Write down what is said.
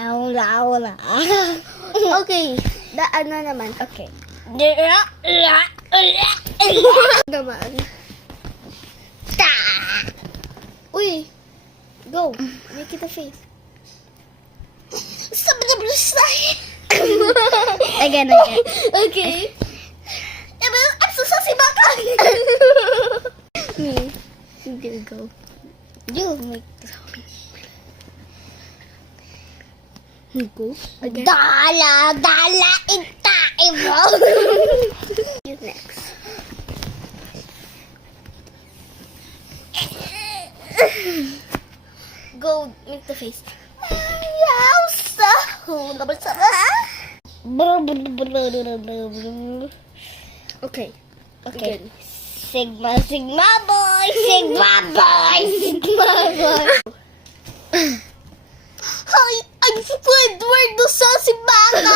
Wala. Okay, daan na naman. Okay. Naman. Uy, go. Make it a face. Again. Okay. I'm so sassy baka. Me. You go. You make Go. Again. Dala, ita, You next. Go. Make the face. Okay. Okay. Again. Sigma boy. Hi, I'm Squidward, the sassy baka.